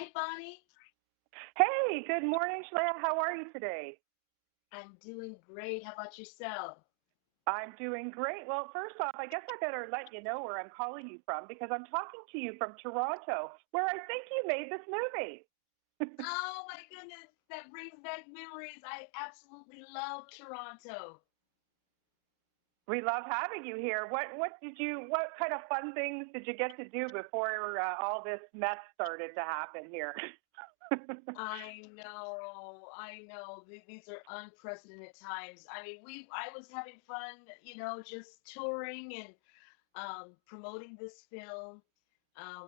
Hi, Bonnie. Hey, good morning, Sheléa. How are you today? I'm doing great. How about yourself? I'm doing great. Well, first off, I guess I better let you know where I'm calling you from because I'm talking to you from Toronto, where I think you made this movie. Oh my goodness, that brings back memories. I absolutely love Toronto. We love having you here. What kind of fun things did you get to do before all this mess started to happen here? I know. These are unprecedented times. I mean, I was having fun, just touring and promoting this film.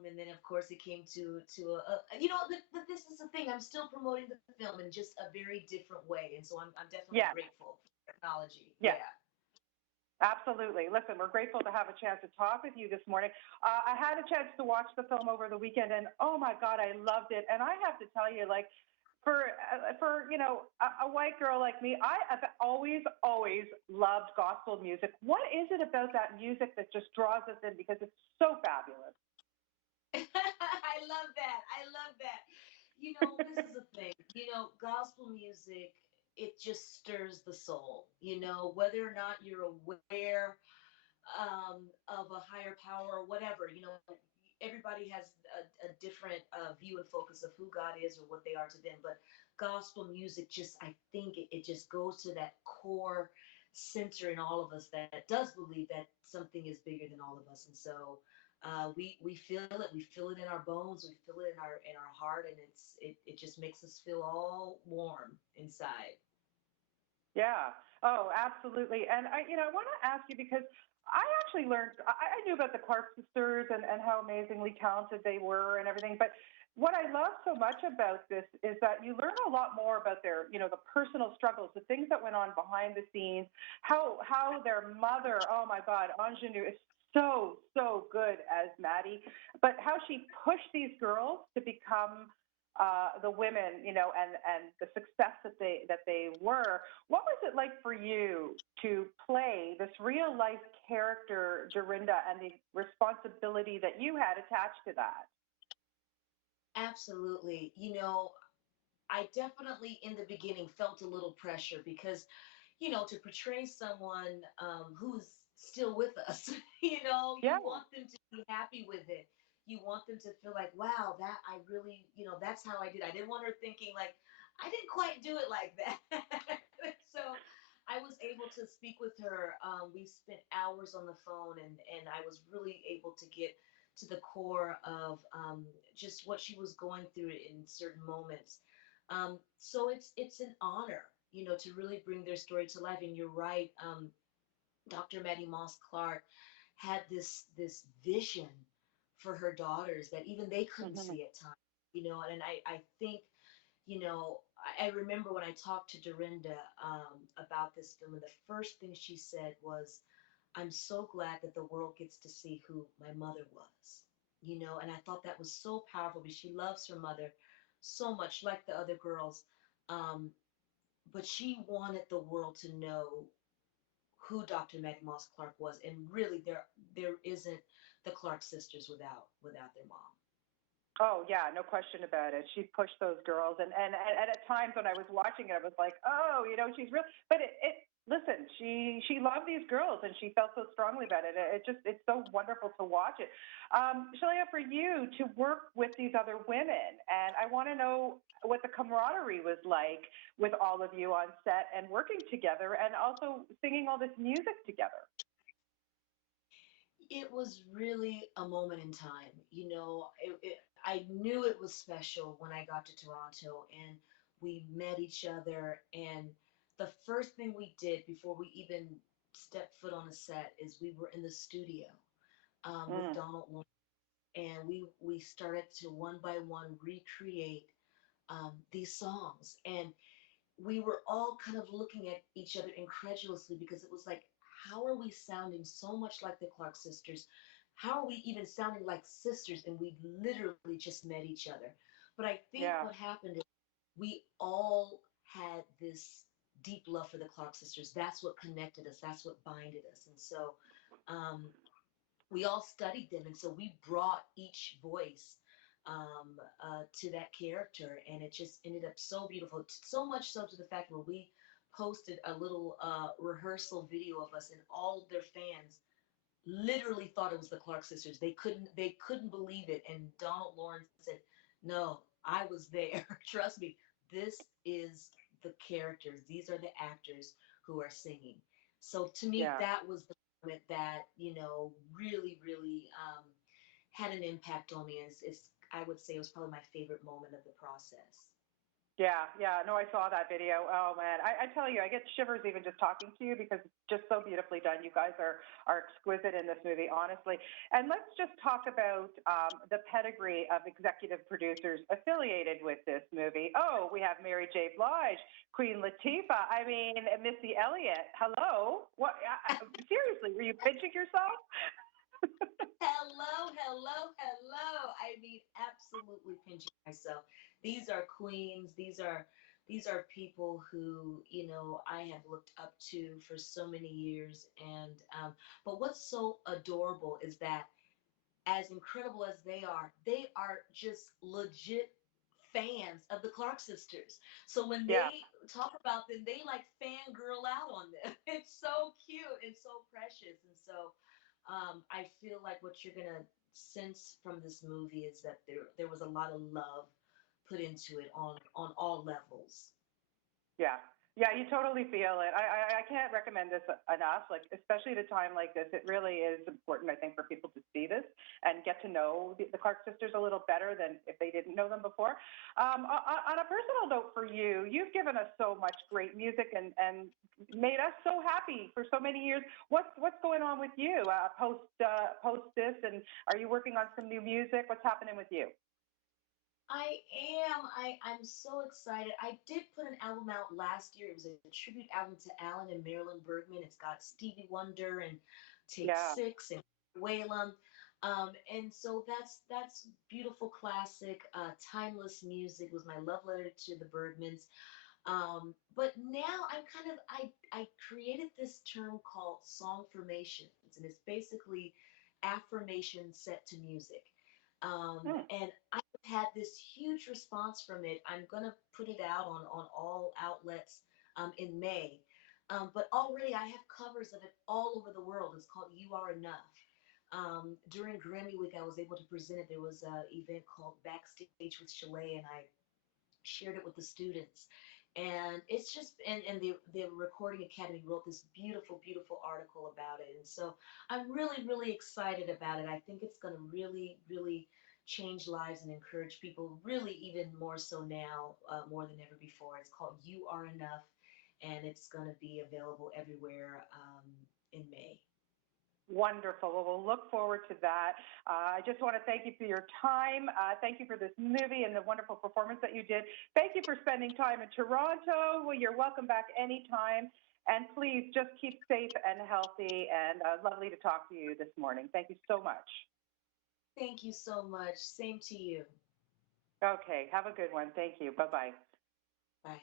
And then, of course, it came to this is the thing. I'm still promoting the film in just a very different way, and so I'm definitely Yes, grateful for technology. yes. Yeah. Absolutely. Listen, we're grateful to have a chance to talk with you this morning. I had a chance to watch the film over the weekend, and oh my God, I loved it. And I have to tell you, like, for a white girl like me, I have always loved gospel music. What is it about that music that just draws us in because it's so fabulous? I love that. I love that. This is the thing. Gospel music, it just stirs the soul. Whether or not you're aware of a higher power or whatever, everybody has a different view and focus of who God is or what they are to them. But gospel music just, I think it just goes to that core center in all of us that does believe that something is bigger than all of us. And so we feel it. We feel it in our bones. We feel it in our heart, and it just makes us feel all warm inside. Yeah. Oh, absolutely. And I want to ask you because I actually learned, I knew about the Clark sisters and how amazingly talented they were and everything. But what I love so much about this is that you learn a lot more about the personal struggles, the things that went on behind the scenes, how their mother, oh my God, Ingenue is so good as Mattie, but how she pushed these girls to become the women, and the success that they were. What was it like for you to play this real life character, Dorinda, and the responsibility that you had attached to that? Absolutely. I definitely in the beginning felt a little pressure because, to portray someone who's still with us, you Yeah. want them to be happy with it. You want them to feel like, wow, that I really, that's how I did. I didn't want her thinking like, I didn't quite do it like that. So I was able to speak with her. We spent hours on the phone, and I was really able to get to the core of just what she was going through in certain moments. So it's an honor, to really bring their story to life. And you're right, Dr. Mattie Moss Clark had this vision for her daughters that even they couldn't Hmm. see at times, and I think, I remember when I talked to Dorinda about this film, and the first thing she said was, I'm so glad that the world gets to see who my mother was, and I thought that was so powerful because she loves her mother so much, like the other girls. Um, but she wanted the world to know who Dr. Meg Moss Clark was, and really, there isn't the Clark sisters without their mom. Oh yeah, no question about it. She pushed those girls, and at times when I was watching it, I was like, oh, she's real. But listen, she loved these girls, and she felt so strongly about it. It's so wonderful to watch it. Sheléa, for you to work with these other women, and I want to know what the camaraderie was like with all of you on set and working together, and also singing all this music together. It was really a moment in time. I knew it was special when I got to Toronto and we met each other. And the first thing we did before we even stepped foot on a set is we were in the studio with Mm. Donald Laufer, and we started to one by one recreate these songs. And we were all kind of looking at each other incredulously because it was like, how are we sounding so much like the Clark sisters? How are we even sounding like sisters? And we literally just met each other. But I think what Yeah. happened is we all had this deep love for the Clark sisters. That's what connected us. That's what binded us. And so um, we all studied them, and so we brought each voice to that character, and it just ended up so beautiful. So much so to the fact where we posted a little rehearsal video of us, and all of their fans literally thought it was the Clark sisters. They couldn't believe it. And Donald Lawrence said, "No, I was there. Trust me. This is the characters. These are the actors who are singing." So to me, Yeah. that was the moment that really, really had an impact on me. It's I would say it was probably my favorite moment of the process. Yeah, yeah. No, I saw that video. Oh man, I tell you, I get shivers even just talking to you because it's just so beautifully done. You guys are exquisite in this movie, honestly. And let's just talk about the pedigree of executive producers affiliated with this movie. Oh, we have Mary J. Blige, Queen Latifah. I mean, Missy Elliott. Hello. What? Seriously, were you pinching yourself? Hello, hello, hello. I mean, absolutely pinching myself. These are queens. These are people who I have looked up to for so many years. And but what's so adorable is that as incredible as they are just legit fans of the Clark sisters. So when Yeah. they talk about them, they like fangirl out on them. It's so cute and so precious. And so I feel like what you're gonna sense from this movie is that there was a lot of love put into it on all levels. Yeah. Yeah, you totally feel it. I can't recommend this enough. Like, especially at a time like this, it really is important, I think, for people to see this and get to know the Clark sisters a little better than if they didn't know them before. On a personal note for you, you've given us so much great music and made us so happy for so many years. What's going on with you post this? And are you working on some new music? What's happening with you? I am. I'm so excited. I did put an album out last year. It was a tribute album to Alan and Marilyn Bergman. It's got Stevie Wonder and Take Yeah. Six and Whalum. And so that's beautiful classic, timeless music. It was my love letter to the Bergmans. But now I created this term called song formations, and it's basically affirmation set to music. Hmm. And I've had this huge response from it. I'm gonna put it out on all outlets in May. But already I have covers of it all over the world. It's called "You Are Enough." During Grammy Week, I was able to present it. There was an event called Backstage with Sheléa, and I shared it with the students. And it's just and the Recording Academy wrote this beautiful, beautiful article about it. And so I'm really, really excited about it. I think it's going to really, really change lives and encourage people, really even more so now, more than ever before. It's called "You Are Enough," and it's going to be available everywhere in May. Wonderful. Well, we'll look forward to that. I just want to thank you for your time. Thank you for this movie and the wonderful performance that you did. Thank you for spending time in Toronto. Well, you're welcome back anytime. And please just keep safe and healthy. And lovely to talk to you this morning. Thank you so much. Thank you so much. Same to you. Okay. Have a good one. Thank you. Bye bye. Bye.